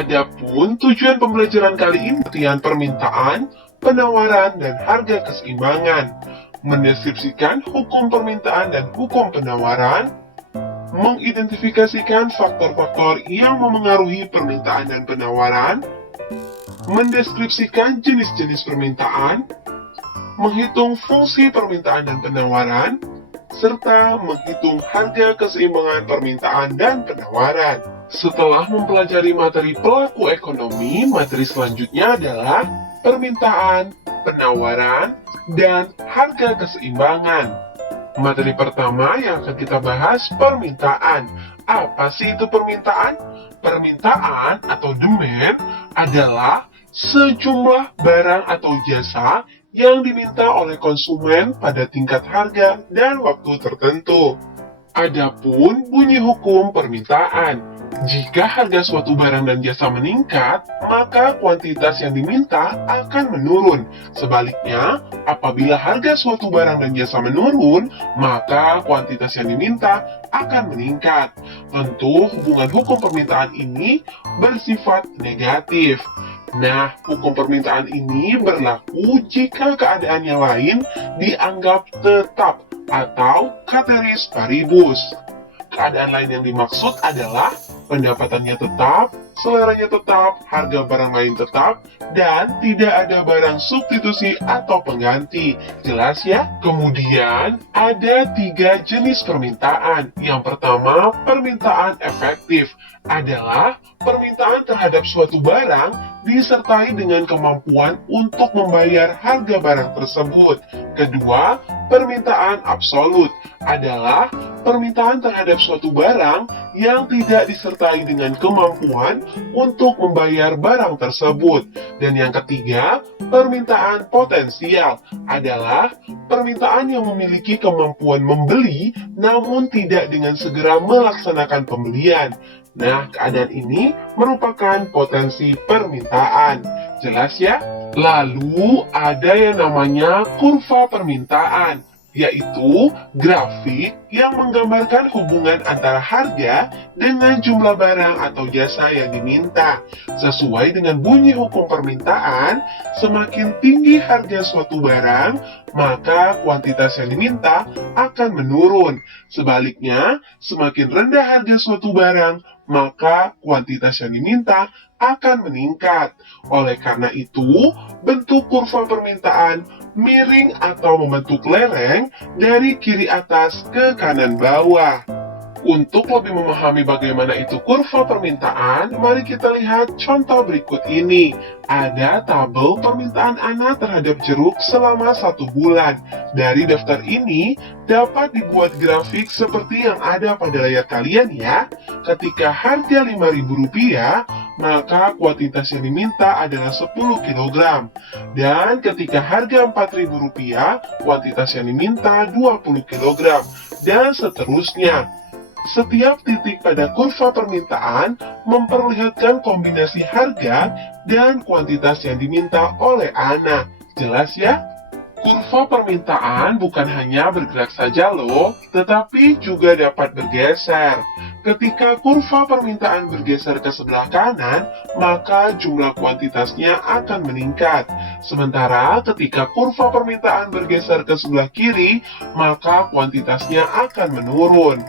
Adapun tujuan pembelajaran kali ini pengertian permintaan, penawaran, dan harga keseimbangan, mendeskripsikan hukum permintaan dan hukum penawaran, mengidentifikasikan faktor-faktor yang memengaruhi permintaan dan penawaran, mendeskripsikan jenis-jenis permintaan, menghitung fungsi permintaan dan penawaran, serta menghitung harga keseimbangan permintaan dan penawaran. Setelah mempelajari materi pelaku ekonomi, materi selanjutnya adalah permintaan, penawaran, dan harga keseimbangan. Materi pertama yang akan kita bahas permintaan. Apa sih itu permintaan? Permintaan atau demand adalah sejumlah barang atau jasa yang diminta oleh konsumen pada tingkat harga dan waktu tertentu. Adapun bunyi hukum permintaan. Jika harga suatu barang dan jasa meningkat, maka kuantitas yang diminta akan menurun. Sebaliknya, apabila harga suatu barang dan jasa menurun, maka kuantitas yang diminta akan meningkat. Tentu, hubungan hukum permintaan ini bersifat negatif. Nah, hukum permintaan ini berlaku jika keadaan yang lain dianggap tetap atau ceteris paribus. Keadaan lain yang dimaksud adalah pendapatannya tetap, seleranya tetap, harga barang lain tetap, dan tidak ada barang substitusi atau pengganti. Jelas ya? Kemudian, ada 3 jenis permintaan. Yang pertama, permintaan efektif adalah permintaan terhadap suatu barang disertai dengan kemampuan untuk membayar harga barang tersebut. Kedua, permintaan absolut adalah permintaan terhadap suatu barang yang tidak disertai dengan kemampuan untuk membayar barang tersebut. Dan yang ketiga, permintaan potensial adalah permintaan yang memiliki kemampuan membeli namun tidak dengan segera melaksanakan pembelian. Nah, keadaan ini merupakan potensi permintaan. Jelas ya? Lalu ada yang namanya kurva permintaan, yaitu grafik yang menggambarkan hubungan antara harga dengan jumlah barang atau jasa yang diminta. Sesuai dengan bunyi hukum permintaan, semakin tinggi harga suatu barang, maka kuantitas yang diminta akan menurun. Sebaliknya, semakin rendah harga suatu barang, maka kuantitas yang diminta akan meningkat. Oleh karena itu, bentuk kurva permintaan miring atau membentuk lereng dari kiri atas ke kanan bawah. Untuk lebih memahami bagaimana itu kurva permintaan, mari kita lihat contoh berikut ini. Ada tabel permintaan Ana terhadap jeruk selama 1 bulan. Dari daftar ini, dapat dibuat grafik seperti yang ada pada layar kalian ya. Ketika harga Rp5.000, maka kuantitas yang diminta adalah 10 kg. Dan ketika harga Rp4.000, kuantitas yang diminta 20 kg. Dan seterusnya. Setiap titik pada kurva permintaan memperlihatkan kombinasi harga dan kuantitas yang diminta oleh Ana. Jelas ya? Kurva permintaan bukan hanya bergerak saja loh, tetapi juga dapat bergeser. Ketika kurva permintaan bergeser ke sebelah kanan, maka jumlah kuantitasnya akan meningkat. Sementara ketika kurva permintaan bergeser ke sebelah kiri, maka kuantitasnya akan menurun.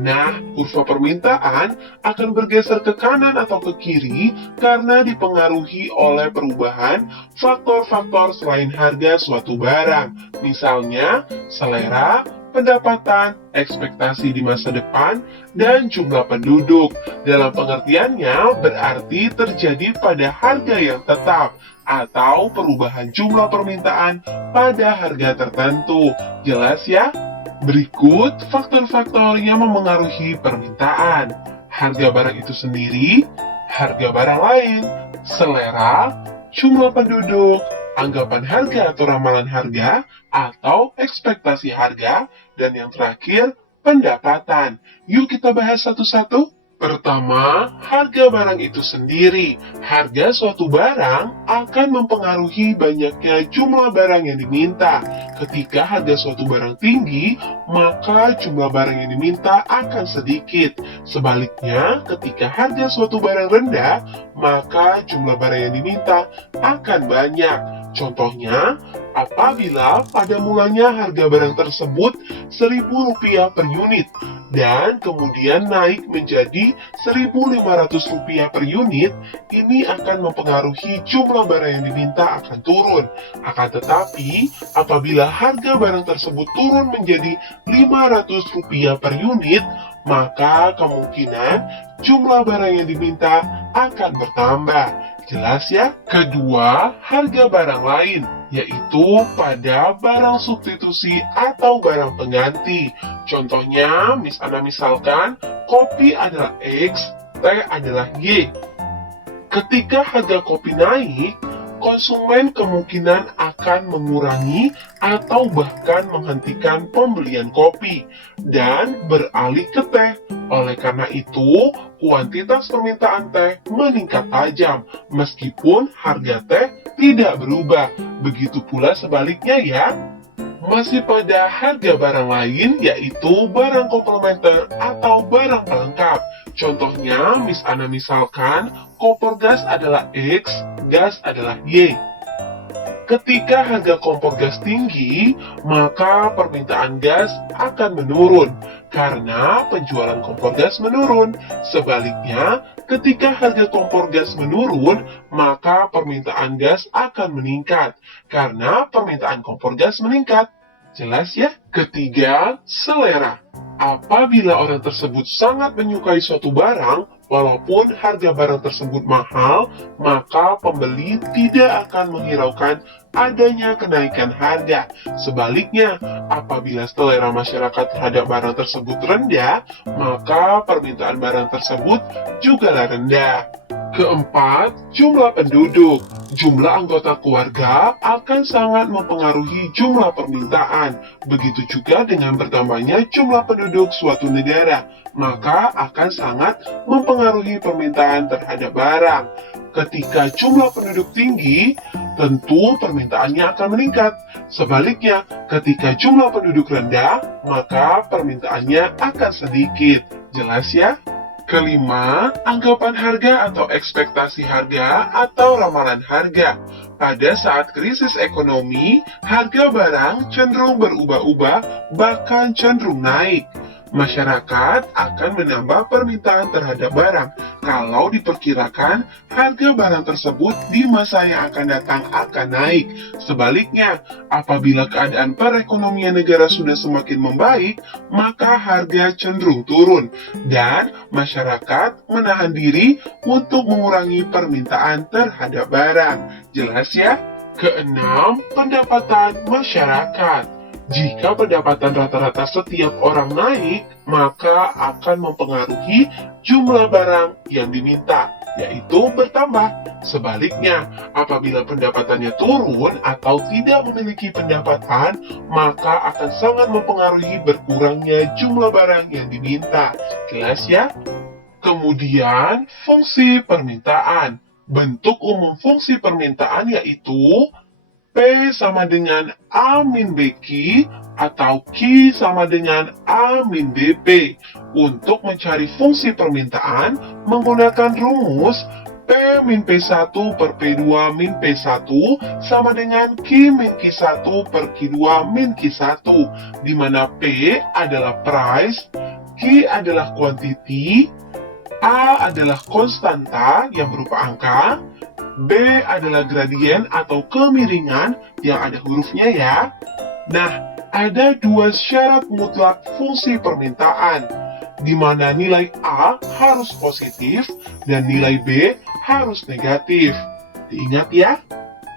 Nah, kurva permintaan akan bergeser ke kanan atau ke kiri karena dipengaruhi oleh perubahan faktor-faktor selain harga suatu barang. Misalnya, selera, pendapatan, ekspektasi di masa depan, dan jumlah penduduk. Dalam pengertiannya, berarti terjadi pada harga yang tetap atau perubahan jumlah permintaan pada harga tertentu. Jelas ya? Berikut faktor-faktor yang memengaruhi permintaan. Harga barang itu sendiri, harga barang lain, selera, jumlah penduduk, anggapan harga atau ramalan harga, atau ekspektasi harga, dan yang terakhir, pendapatan. Yuk kita bahas satu-satu. Pertama, harga barang itu sendiri. Harga suatu barang akan mempengaruhi banyaknya jumlah barang yang diminta. Ketika harga suatu barang tinggi, maka jumlah barang yang diminta akan sedikit. Sebaliknya, ketika harga suatu barang rendah, maka jumlah barang yang diminta akan banyak. Contohnya, apabila pada mulanya harga barang tersebut Rp1.000 per unit, dan kemudian naik menjadi Rp1.500 per unit, ini akan mempengaruhi jumlah barang yang diminta akan turun. Akan tetapi, apabila harga barang tersebut turun menjadi Rp500 per unit, maka kemungkinan jumlah barang yang diminta akan bertambah. Jelas ya? Kedua, harga barang lain, yaitu pada barang substitusi atau barang pengganti. Contohnya, misalkan kopi adalah X, teh adalah Y. Ketika harga kopi naik, konsumen kemungkinan akan mengurangi atau bahkan menghentikan pembelian kopi dan beralih ke teh. Oleh karena itu, kuantitas permintaan teh meningkat tajam meskipun harga teh tidak berubah. Begitu pula sebaliknya ya. Masih pada harga barang lain, yaitu barang komplementer atau barang pelengkap. Contohnya, misalkan kompor gas adalah X, gas adalah Y. Ketika harga kompor gas tinggi, maka permintaan gas akan menurun karena penjualan kompor gas menurun. Sebaliknya, ketika harga kompor gas menurun, maka permintaan gas akan meningkat karena permintaan kompor gas meningkat. Jelas ya? Ketiga, selera. Apabila orang tersebut sangat menyukai suatu barang, walaupun harga barang tersebut mahal, maka pembeli tidak akan menghiraukan adanya kenaikan harga. Sebaliknya, apabila selera masyarakat terhadap barang tersebut rendah, maka permintaan barang tersebut juga rendah. Keempat, jumlah penduduk. Jumlah anggota keluarga akan sangat mempengaruhi jumlah permintaan. Begitu juga dengan bertambahnya jumlah penduduk suatu negara, maka akan sangat mempengaruhi permintaan terhadap barang. Ketika jumlah penduduk tinggi, tentu permintaannya akan meningkat. Sebaliknya, ketika jumlah penduduk rendah, maka permintaannya akan sedikit. Jelas ya? Kelima, anggapan harga atau ekspektasi harga atau ramalan harga. Pada saat krisis ekonomi, harga barang cenderung berubah-ubah, bahkan cenderung naik. Masyarakat akan menambah permintaan terhadap barang kalau diperkirakan harga barang tersebut di masa yang akan datang akan naik. Sebaliknya, apabila keadaan perekonomian negara sudah semakin membaik, maka harga cenderung turun dan masyarakat menahan diri untuk mengurangi permintaan terhadap barang. Jelas ya? Keenam, pendapatan masyarakat. Jika pendapatan rata-rata setiap orang naik, maka akan mempengaruhi jumlah barang yang diminta, yaitu bertambah. Sebaliknya, apabila pendapatannya turun atau tidak memiliki pendapatan, maka akan sangat mempengaruhi berkurangnya jumlah barang yang diminta. Jelas ya? Kemudian, fungsi permintaan. Bentuk umum fungsi permintaan yaitu P sama dengan A min BQ atau Q sama dengan A min BP. Untuk mencari fungsi permintaan, menggunakan rumus P min P1 per P2 min P1 sama dengan Q min Q1 per Q2 min Q1, di mana P adalah price, Q adalah quantity, A adalah konstanta yang berupa angka, B adalah gradien atau kemiringan yang ada hurufnya ya. Nah, ada dua syarat mutlak fungsi permintaan, di mana nilai A harus positif dan nilai B harus negatif. Diingat ya?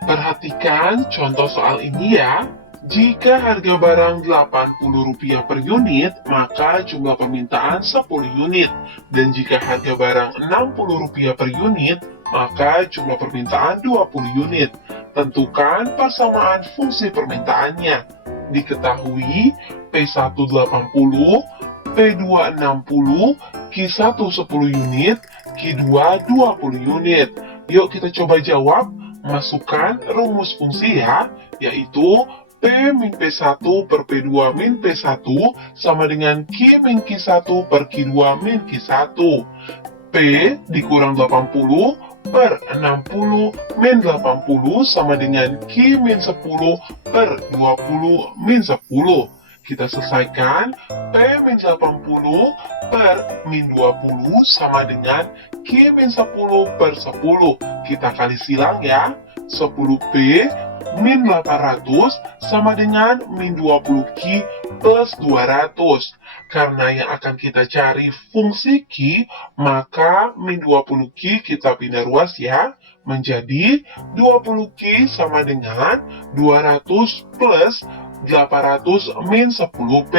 Perhatikan contoh soal ini ya. Jika harga barang Rp80 per unit, maka jumlah permintaan 10 unit. Dan jika harga barang Rp60 per unit, maka jumlah permintaan 20 unit. Tentukan persamaan fungsi permintaannya. Diketahui P1 80, P2 60, Q1 10 unit, Q2 20 unit. Yuk kita coba jawab. Masukkan rumus fungsi ya, yaitu P min P1 per P2 min P1 sama dengan Q min Q1 per Q2 min Q1. P dikurang 80 per 60 min 80 sama dengan Q min 10 per 20 min 10. Kita selesaikan. P min 80 per min 20 sama dengan Q min 10 per 10. Kita kali silang ya. 10P min 800 sama dengan min 20Q plus 200. Karena yang akan kita cari fungsi Q, maka min 20Q kita pindah ruas ya. Menjadi 20Q sama dengan 200 plus 800 min 10P.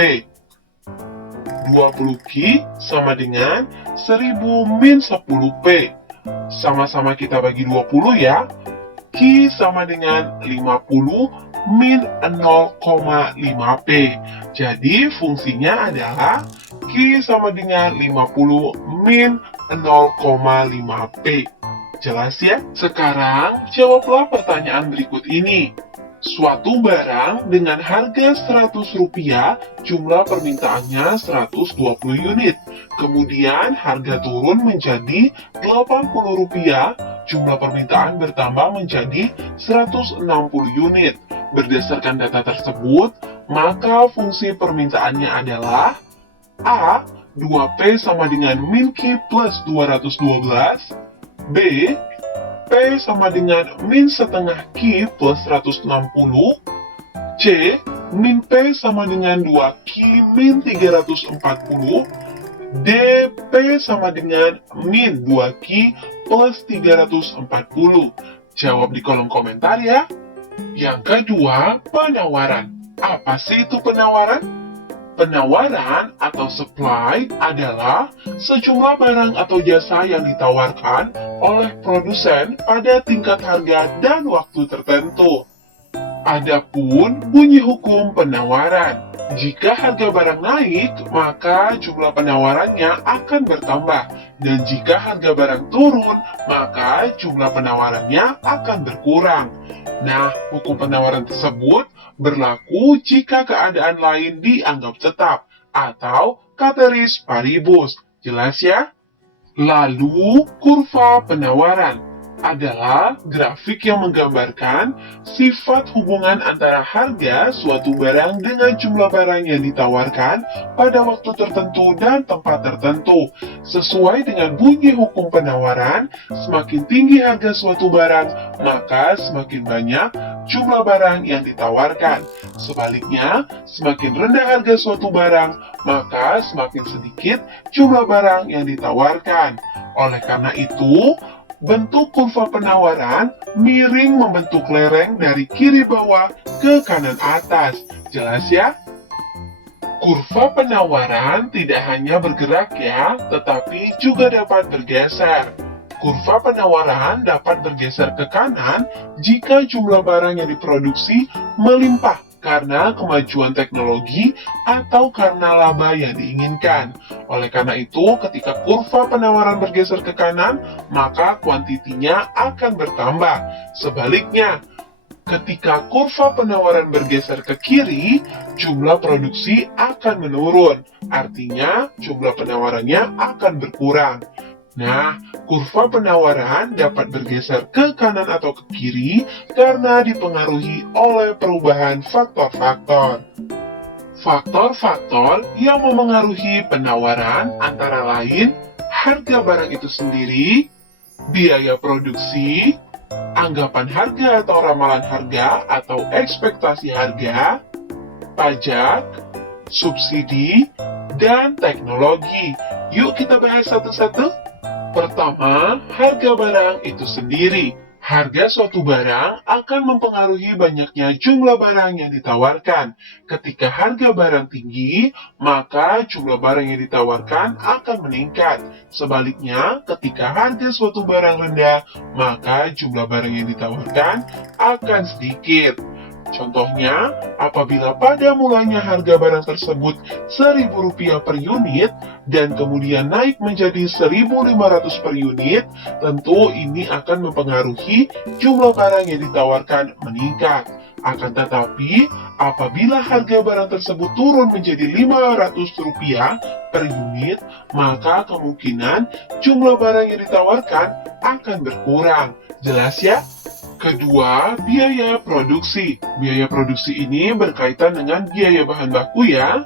20Q sama dengan 1000 min 10P. Sama-sama kita bagi 20 ya. Q sama dengan 50 min 0,5P. Jadi fungsinya adalah Q sama dengan 50 min 0,5P. Jelas ya? Sekarang jawablah pertanyaan berikut ini. Suatu barang dengan harga Rp100, jumlah permintaannya 120 unit. Kemudian harga turun menjadi Rp80, jumlah permintaan bertambah menjadi 160 unit. Berdasarkan data tersebut, maka fungsi permintaannya adalah A. 2P sama dengan min Q plus 212, B. P sama dengan min setengah Q plus 160, C. Min P sama dengan 2Q min 340, D. P sama dengan min 2Q plus 340. Jawab di kolom komentar ya. Yang kedua, penawaran. Apa sih itu penawaran? Penawaran atau supply adalah sejumlah barang atau jasa yang ditawarkan oleh produsen pada tingkat harga dan waktu tertentu. Adapun bunyi hukum penawaran. Jika harga barang naik, maka jumlah penawarannya akan bertambah. Dan jika harga barang turun, maka jumlah penawarannya akan berkurang. Nah, hukum penawaran tersebut berlaku jika keadaan lain dianggap tetap atau ceteris paribus. Jelas ya? Lalu, kurva penawaran adalah grafik yang menggambarkan sifat hubungan antara harga suatu barang dengan jumlah barang yang ditawarkan pada waktu tertentu dan tempat tertentu. Sesuai dengan bunyi hukum penawaran, semakin tinggi harga suatu barang, maka semakin banyak jumlah barang yang ditawarkan. Sebaliknya, semakin rendah harga suatu barang, maka semakin sedikit jumlah barang yang ditawarkan. Oleh karena itu, bentuk kurva penawaran miring membentuk lereng dari kiri bawah ke kanan atas. Jelas ya? Kurva penawaran tidak hanya bergerak ya, tetapi juga dapat bergeser. Kurva penawaran dapat bergeser ke kanan jika jumlah barang yang diproduksi melimpah karena kemajuan teknologi atau karena laba yang diinginkan. Oleh karena itu, ketika kurva penawaran bergeser ke kanan, maka kuantitinya akan bertambah. Sebaliknya, ketika kurva penawaran bergeser ke kiri, jumlah produksi akan menurun. Artinya, jumlah penawarannya akan berkurang. Nah, kurva penawaran dapat bergeser ke kanan atau ke kiri karena dipengaruhi oleh perubahan faktor-faktor. Faktor-faktor yang memengaruhi penawaran antara lain harga barang itu sendiri, biaya produksi, anggapan harga atau ramalan harga atau ekspektasi harga, pajak, subsidi, dan teknologi. Yuk kita bahas satu-satu. Pertama, harga barang itu sendiri. Harga suatu barang akan mempengaruhi banyaknya jumlah barang yang ditawarkan. Ketika harga barang tinggi, maka jumlah barang yang ditawarkan akan meningkat. Sebaliknya, ketika harga suatu barang rendah, maka jumlah barang yang ditawarkan akan sedikit. Contohnya, apabila pada mulanya harga barang tersebut Rp1.000 per unit dan kemudian naik menjadi Rp1.500 per unit, tentu ini akan mempengaruhi jumlah barang yang ditawarkan meningkat. Akan tetapi, apabila harga barang tersebut turun menjadi Rp500 per unit, maka kemungkinan jumlah barang yang ditawarkan akan berkurang. Jelas ya? Kedua, biaya produksi. Biaya produksi ini berkaitan dengan biaya bahan baku ya.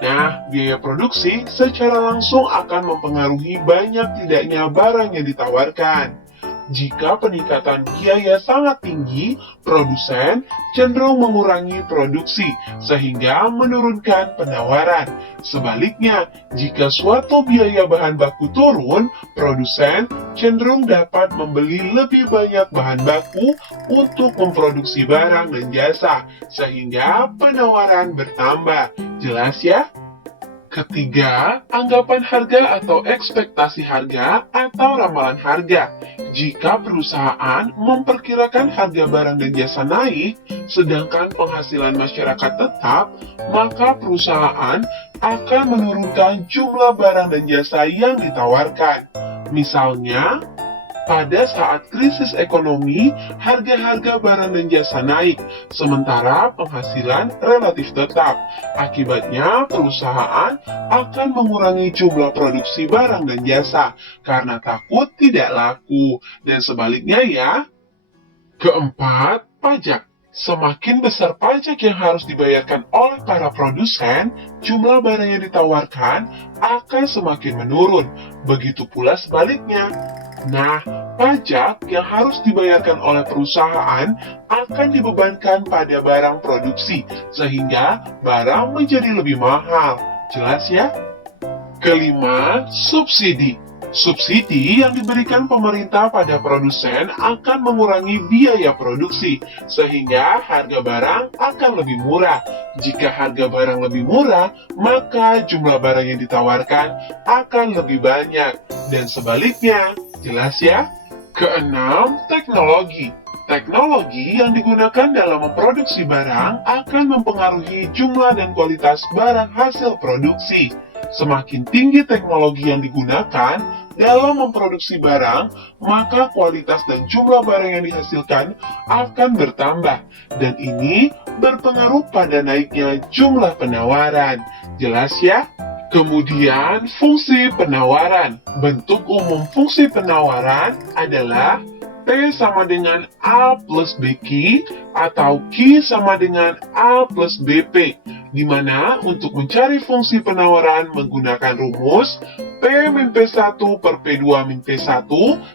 Nah, biaya produksi secara langsung akan mempengaruhi banyak tidaknya barang yang ditawarkan. Jika peningkatan biaya sangat tinggi, produsen cenderung mengurangi produksi sehingga menurunkan penawaran. Sebaliknya, jika suatu biaya bahan baku turun, produsen cenderung dapat membeli lebih banyak bahan baku untuk memproduksi barang dan jasa, sehingga penawaran bertambah. Jelas ya? Ketiga, anggapan harga atau ekspektasi harga atau ramalan harga. Jika perusahaan memperkirakan harga barang dan jasa naik, sedangkan penghasilan masyarakat tetap, maka perusahaan akan menurunkan jumlah barang dan jasa yang ditawarkan. Misalnya, pada saat krisis ekonomi, harga-harga barang dan jasa naik, sementara penghasilan relatif tetap. Akibatnya, perusahaan akan mengurangi jumlah produksi barang dan jasa karena takut tidak laku. Dan sebaliknya ya. Keempat, pajak. Semakin besar pajak yang harus dibayarkan oleh para produsen, jumlah barang yang ditawarkan akan semakin menurun. Begitu pula sebaliknya. Nah, pajak yang harus dibayarkan oleh perusahaan akan dibebankan pada barang produksi, sehingga barang menjadi lebih mahal. Jelas ya? Kelima, subsidi. Subsidi yang diberikan pemerintah pada produsen akan mengurangi biaya produksi, sehingga harga barang akan lebih murah. Jika harga barang lebih murah, maka jumlah barang yang ditawarkan akan lebih banyak. Dan sebaliknya, jelas ya? Keenam, teknologi. Teknologi yang digunakan dalam memproduksi barang akan mempengaruhi jumlah dan kualitas barang hasil produksi. Semakin tinggi teknologi yang digunakan dalam memproduksi barang, maka kualitas dan jumlah barang yang dihasilkan akan bertambah. Dan ini berpengaruh pada naiknya jumlah penawaran. Jelas ya? Kemudian, fungsi penawaran. Bentuk umum fungsi penawaran adalah P sama dengan A plus BQ atau Q sama dengan A plus BP, di mana untuk mencari fungsi penawaran menggunakan rumus P min P1 per P2 min P1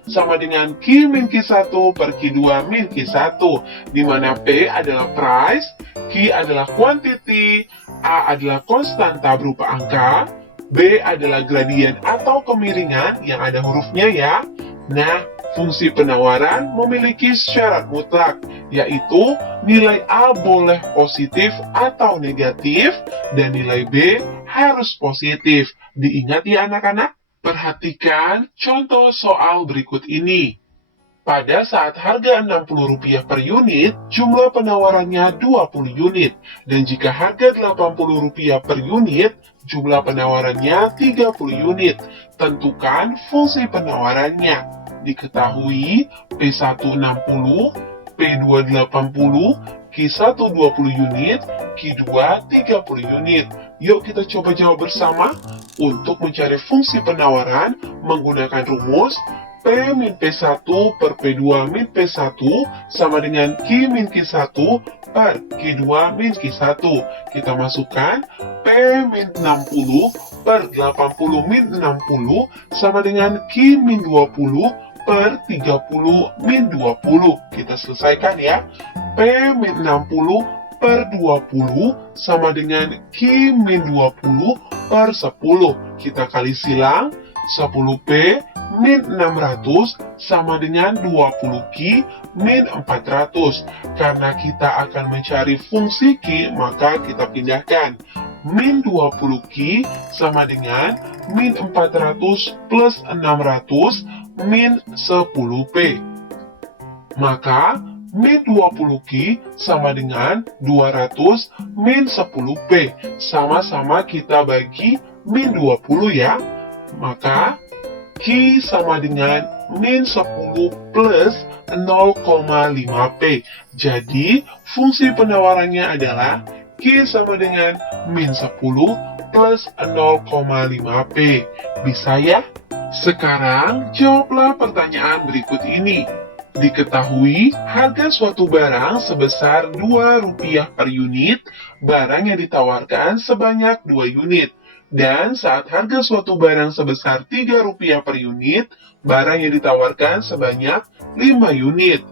sama dengan Q min Q1 per Q2 min Q1, di mana P adalah price, Q adalah quantity, A adalah konstanta berupa angka, B adalah gradien atau kemiringan yang ada hurufnya ya. Nah, fungsi penawaran memiliki syarat mutlak, yaitu nilai A boleh positif atau negatif, dan nilai B harus positif. Diingat ya anak-anak? Perhatikan contoh soal berikut ini. Pada saat harga Rp60 per unit, jumlah penawarannya 20 unit. Dan jika harga Rp80 per unit, jumlah penawarannya 30 unit. Tentukan fungsi penawarannya. Diketahui P1 60, P2 80, Q1 20 unit, Q2 30 unit. Yuk kita coba jawab bersama. Untuk mencari fungsi penawaran menggunakan rumus P min P1 per P2 min P1 sama dengan Q min Q1 per Q2 min Q1. Kita masukkan P min 60 per 80 min 60 sama dengan Q min 20 per 30 min 20. Kita selesaikan ya. P min 60 per 20 sama dengan Q min 20 per 10. Kita kali silang, 10P min 600 sama dengan 20Q min 400. Karena kita akan mencari fungsi Q, maka kita pindahkan. Min 20Q sama dengan min 400 plus 600 min 10P. Maka min 20Q sama dengan 200 min 10P. Sama-sama kita bagi min 20 ya. Maka Q sama dengan min 10 plus 0,5P. Jadi, fungsi penawarannya adalah Q sama dengan min 10 plus 0,5P. Bisa ya? Sekarang, jawablah pertanyaan berikut ini. Diketahui harga suatu barang sebesar Rp2 per unit, barang yang ditawarkan sebanyak 2 unit. Dan saat harga suatu barang sebesar Rp3 per unit, barang yang ditawarkan sebanyak 5 unit.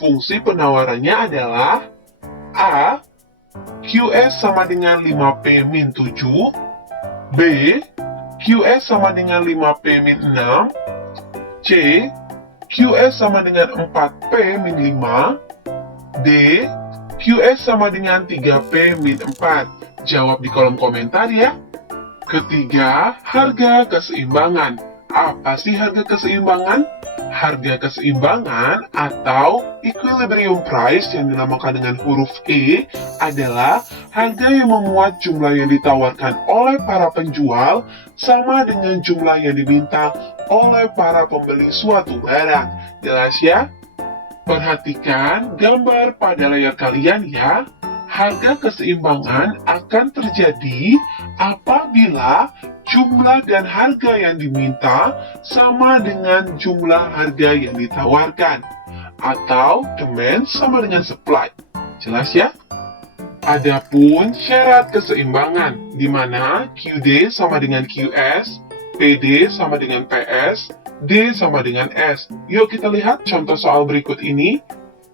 Fungsi penawarannya adalah A. QS sama dengan 5P min 7, B. QS sama dengan 5P min 6, C. QS sama dengan 4P min 5, D. QS sama dengan 3P min 4. Jawab di kolom komentar ya. Ketiga, harga keseimbangan. Apa sih harga keseimbangan? Harga keseimbangan atau equilibrium price yang dinamakan dengan huruf E adalah harga yang memuat jumlah yang ditawarkan oleh para penjual sama dengan jumlah yang diminta oleh para pembeli suatu barang. Jelas ya? Perhatikan gambar pada layar kalian ya. Harga keseimbangan akan terjadi apabila jumlah dan harga yang diminta sama dengan jumlah harga yang ditawarkan, atau demand sama dengan supply. Jelas ya? Adapun syarat keseimbangan, di mana QD sama dengan QS, PD sama dengan PS, D sama dengan S. Yuk kita lihat contoh soal berikut ini.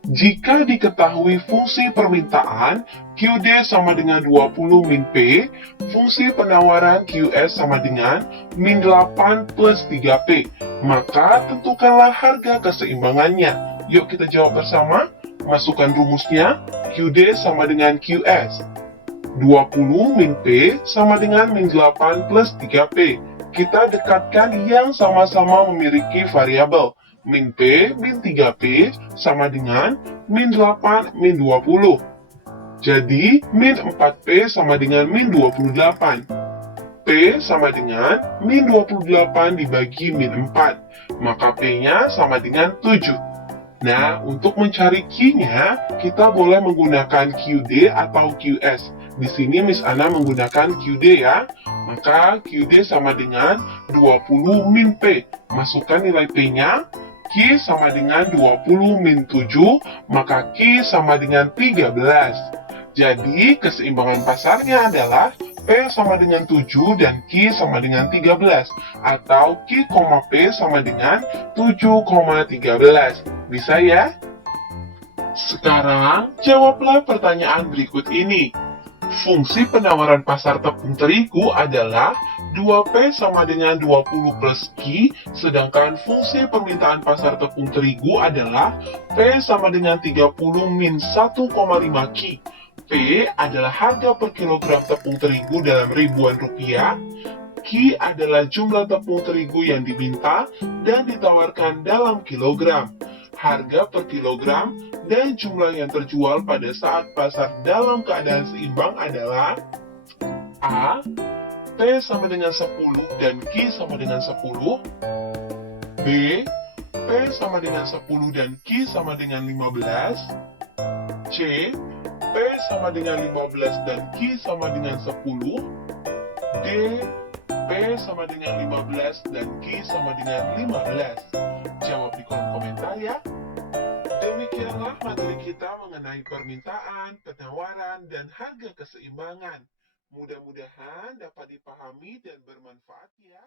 Jika diketahui fungsi permintaan QD sama dengan 20 min P, fungsi penawaran QS sama dengan min 8 plus 3P, maka tentukanlah harga keseimbangannya. Yuk kita jawab bersama. Masukkan rumusnya, QD sama dengan QS. 20 min P sama dengan min 8 plus 3P. Kita dekatkan yang sama-sama memiliki variabel. Min P, min 3P sama dengan min 8, min 20. Jadi, min 4P sama dengan min 28. P sama dengan min 28 dibagi min 4. Maka P-nya sama dengan 7. Nah, untuk mencari Q-nya, kita boleh menggunakan QD atau QS. Di sini Miss Ana menggunakan QD ya. Maka QD sama dengan 20 min P. Masukkan nilai P-nya. Q sama dengan 20 min 7, maka Q sama dengan 13. Jadi, keseimbangan pasarnya adalah P sama dengan 7 dan Q sama dengan 13. Atau Q, P sama dengan 7,13. Bisa ya? Sekarang, jawablah pertanyaan berikut ini. Fungsi penawaran pasar tepung terigu adalah 2P sama dengan 20 plus Q, sedangkan fungsi permintaan pasar tepung terigu adalah P sama dengan 30 min 1,5 Q. P adalah harga per kilogram tepung terigu dalam ribuan rupiah. Q adalah jumlah tepung terigu yang diminta dan ditawarkan dalam kilogram. Harga per kilogram dan jumlah yang terjual pada saat pasar dalam keadaan seimbang adalah A. P sama dengan 10 dan Q sama dengan 10. B. P sama dengan 10 dan Q sama dengan 15. C. P sama dengan 15 dan Q sama dengan 10. D. P sama dengan 15 dan Q sama dengan 15. Jawab di kolom komentar ya. Demikianlah materi kita mengenai permintaan, penawaran, dan harga keseimbangan. Mudah-mudahan dapat dipahami dan bermanfaat ya.